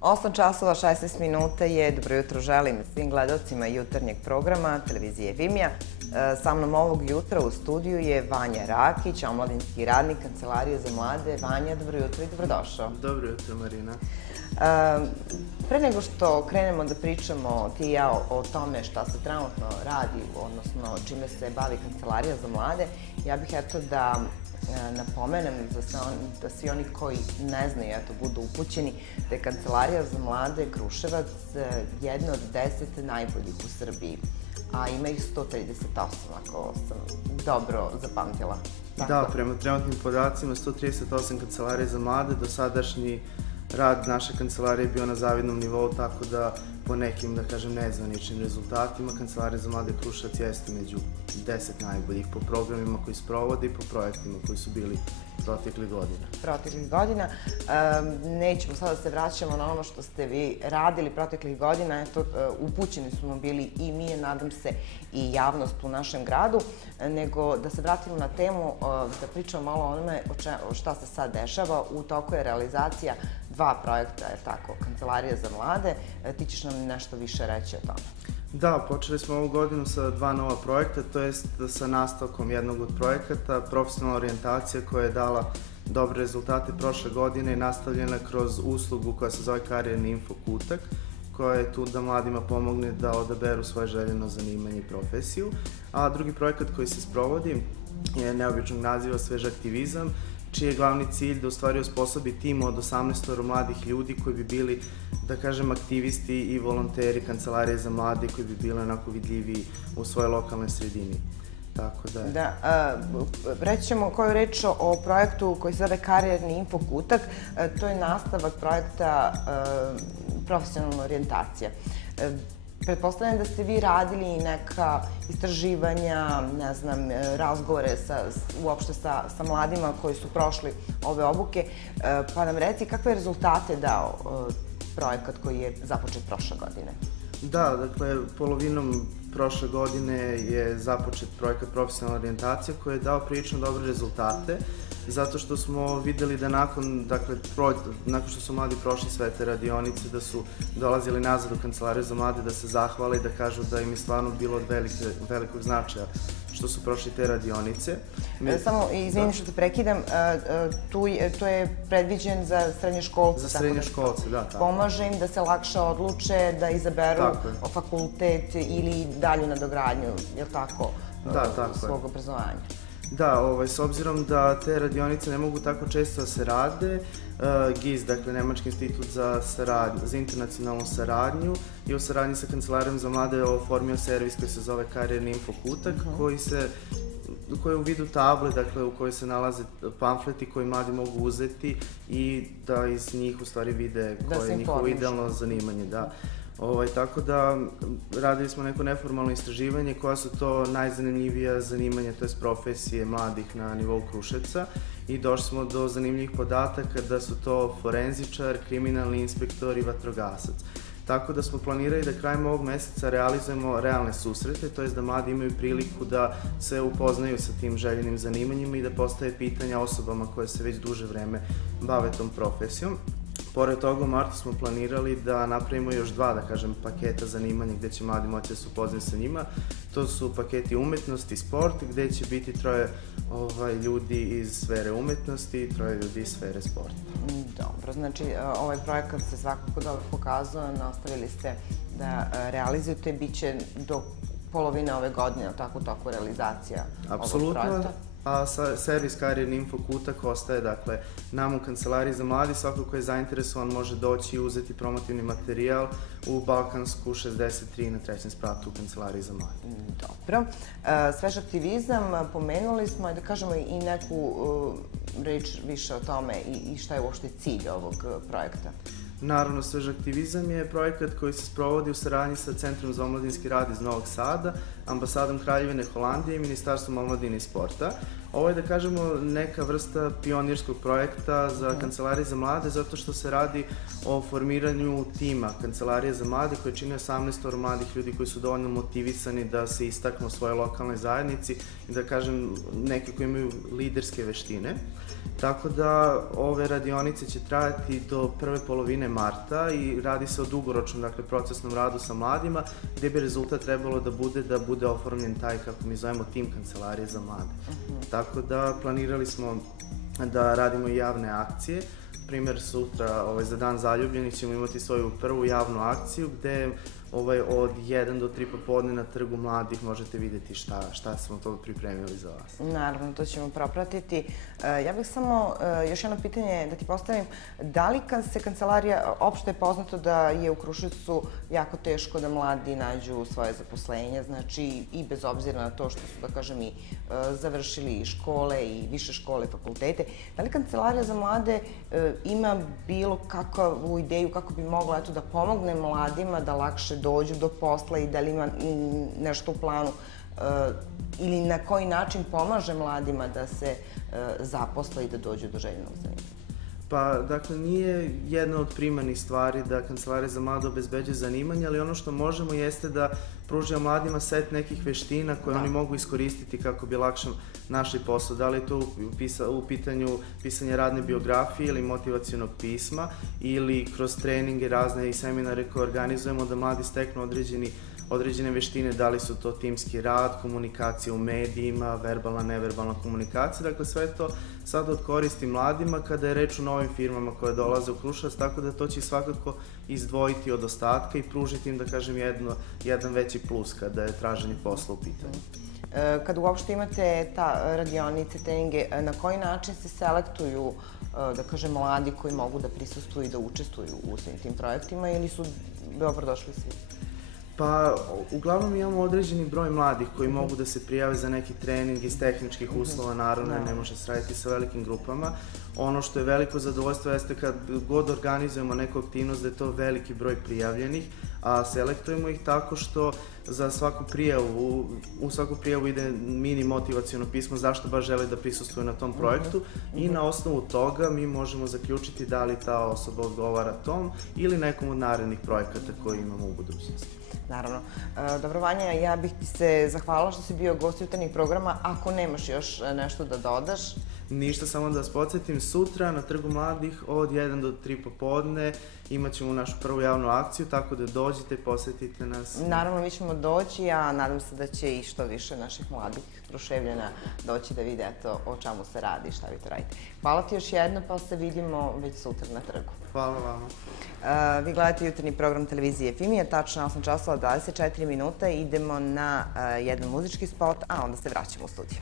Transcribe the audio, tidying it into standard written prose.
8 časova 16 minuta je. Dobro jutro želim svim gledalcima jutarnjeg programa televizije Vimja. Sa mnom ovog jutra u studiju je Vanja Rakić, omladinski radnik Kancelarije za mlade. Vanja, dobro jutro i dobrodošao. Dobro jutro, Marina. Pre nego što krenemo da pričamo ti i ja o tome šta se trenutno radi, odnosno čime se bavi Kancelarija za mlade, ja bih da napomenem da svi oni koji ne znaju, budu upućeni, da je Kancelarija za mlade Kruševac jedna od 10 najboljih u Srbiji, a ima ih 138, ako sam dobro zapamtila. Da, prema trenutnim podacima 138 kancelarije za mlade, dosadašnji rad naše kancelarije je bio na zavidnom nivou, tako da po nekim, da kažem, nezvaničnim rezultatima Kancelarija za mlade Kruševac jeste među 10 najboljih po programima koji sprovode i po projektima koji su bili proteklih godina. Nećemo sada da se vraćamo na ono što ste vi radili proteklih godina. Upućeni smo bili i mi, nadam se, i javnost u našem gradu, nego da se vratimo na temu, da pričamo malo o onome šta se sad dešava. U toku je realizacija 2 projekta, je tako, Kancelarija za mlade. Ti ćeš nam nešto više reći o tome. Da, počeli smo ovu godinu sa 2 nova projekta, to jest sa nastavkom jednog od projekata, profesionalna orijentacija koja je dala dobre rezultate prošle godine i nastavljena kroz uslugu koja se zove Karijerni infokutak, koja je tu da mladima pomogne da odaberu svoje željeno zanimanje i profesiju. A drugi projekat koji se sprovodi je neobičnog naziva Svež aktivizam, čiji je glavni cilj da u stvari osposobi tim od 18 mladih ljudi koji bi bili, da kažem, aktivisti i volonteri Kancelarije za mlade, koji bi bili onako vidljiviji u svojoj lokalnoj sredini. Tako da je. Da, reći ćemo koju reč o projektu koji se zove Karijerni infokutak. To je nastavak projekta profesionalna orijentacija. Pretpostavljam da ste vi radili neka istraživanja, ne znam, razgovore uopšte sa mladima koji su prošli ove obuke, pa nam reci kakve rezultate dao projekat koji je započet prošle godine? Da, dakle, polovinom prošle godine je započet projekat profesionalna orijentacija koji je dao prilično dobre rezultate, zato što smo videli da nakon što su mladi prošli sve te radionice, da su dolazili nazad u Kancelariju za mlade da se zahvale i da kažu da im je stvarno bilo od velikog značaja što su prošli te radionice. Samo, izvini što te prekidam, to je predviđen za srednjoškolce. Za srednjoškolce, da. Pomaže im da se lakše odluče, da izaberu fakultet ili dalju nadogradnju, je li tako, svog obrazovanja? Da, s obzirom da te radionice ne mogu tako često da se rade, GIZ, dakle Nemački institut za internacionalnu saradnju, i u saradnji sa Kancelarijom za mlade je oformio servis koji se zove Karijerni infokutak, koji je u vidu table, dakle u kojoj se nalaze pamfleti koji mladi mogu uzeti i da iz njih u stvari vide koje je njihovo idealno zanimanje. Tako da radili smo neko neformalno istraživanje koja su to najzanimljivija zanimanja, to je profesije mladih na nivou Kruševca, i došli smo do zanimljivih podataka da su to forenzičar, kriminalni inspektor i vatrogasac. Tako da smo planirali da krajem ovog meseca realizujemo realne susrete, to je da mladi imaju priliku da se upoznaju sa tim željenim zanimanjima i da postave pitanja osobama koje se već duže vreme bave tom profesijom. Pored toga, u martu smo planirali da napravimo još 2, da kažem, paketa zanimanja gde će mladi moći da se upoznaju sa njima. To su paketi umetnosti i sport, gde će biti 3 ljudi iz sfere umetnosti i 3 ljudi iz sfere sporta. Dobro, znači ovaj projekat se svakako dobro pokazao, nastavili ste da realizujete, bit će do polovine ove godine, tako u toku realizacija ovog projekta? A servis Karijerni infokutak ostaje, dakle, nam u Kancelariji za mladi. Svako ko je zainteresovan može doći i uzeti promotivni materijal u Balkansku 63 na 3. spratu u Kancelariji za mladi. Dobro. Svež aktivizam, pomenuli smo, da kažemo i neku reč više o tome i šta je uopšte cilj ovog projekta. Naravno, Svež aktivizam je projekat koji se sprovodi u saradnji sa Centrom za omladinski rad iz Novog Sada, Ambasadom Kraljevine Holandije i Ministarstvom omladine i sporta. Ovo je, da kažemo, neka vrsta pionirskog projekta za Kancelarije za mlade, zato što se radi o formiranju tima Kancelarije za mlade koje čine 18 mladih ljudi koji su dovoljno motivisani da se istaknu u svojoj lokalnoj zajednici i da kažem neki koji imaju liderske veštine. Tako da ove radionice će trajati do prve polovine marta i radi se o dugoročnom, dakle, procesnom radu sa mladima, gde bi rezultat trebalo da bude oformljen taj, kako mi zovemo, tim Kancelarije za mlade. Tako da planirali smo da radimo i javne akcije. Primer, sutra za Dan zaljubljenih ćemo imati svoju prvu javnu akciju gde od 1 do 3 popodne na Trgu mladih možete vidjeti šta smo to pripremili za vas. Naravno, to ćemo propratiti. Ja bih samo još jedno pitanje da ti postavim. Da li se kancelarija, opšte je poznato da je u Kruševcu jako teško da mladi nađu svoje zaposlenje, znači i bez obzira na to što su, da kažem, i završili i škole i više škole, fakultete. Da li Kancelarija za mlade ima bilo kakvu ideju kako bi mogla da pomogne mladima da lakše dođu do posla i da li ima nešto u planu ili na koji način pomaže mladima da se zaposle i da dođu do željenog zanimanja? Pa, dakle, nije jedna od primarnih stvari da Kancelarija za mlade obezbeđuje zanimanje, ali ono što možemo jeste da pružimo mladima set nekih veština koje oni mogu iskoristiti kako bi lakše našli posao. Da li je to u pitanju pisanja radne biografije ili motivacionog pisma ili kroz treninge razne i seminare koje organizujemo da mladi steknu određene veštine, da li su to timski rad, komunikacija u medijima, verbalna, neverbalna komunikacija. Dakle, sve to sad od koristi mladima kada je reč o novim firmama koje dolaze u Kruševac, tako da to će svakako izdvojiti od ostatka i pružiti im, da kažem, jedan veći plus kada je traženje posla u pitanju. Kada uopšte imate radionice, treninge, na koji način se selektuju, da kažem, mladi koji mogu da prisustvuju i da učestvuju u svim tim projektima ili su dobrodošli svi? Pa, uglavnom imamo određeni broj mladih koji mogu da se prijave za neki trening iz tehničkih uslova, naravno ne može se raditi sa velikim grupama. Ono što je veliko zadovoljstvo jeste kad god organizujemo neku aktivnost da je to veliki broj prijavljenih, a selektujemo ih tako što za svaku prijavu, u svaku prijavu ide mini motivaciono pismo zašto baš žele da prisustvuju na tom projektu i na osnovu toga mi možemo zaključiti da li ta osoba odgovara tom ili nekom od narednih projekata koje imamo u budućnosti. Naravno. Dobro, Vanja, ja bih ti se zahvalila što si bio gost jutarnjeg programa. Ako nemaš još nešto da dodaš? Ništa, samo da vas podsjetim, sutra na Trgu mladih od 1 do 3 popodne imat ćemo našu prvu javnu akciju, tako da dođite i posetite nas. Naravno, mi ćemo doći, a nadam se da će i što više naših mladih Kruševljana doći da vide o čemu se radi i šta vi to radite. Hvala ti još jedno, pa se vidimo već sutra na Trgu. Hvala vama. Vi gledate jutarnji program televizije Efimija, tačno 8 časova 24 minuta, idemo na jedan muzički spot, a onda se vraćamo u studiju.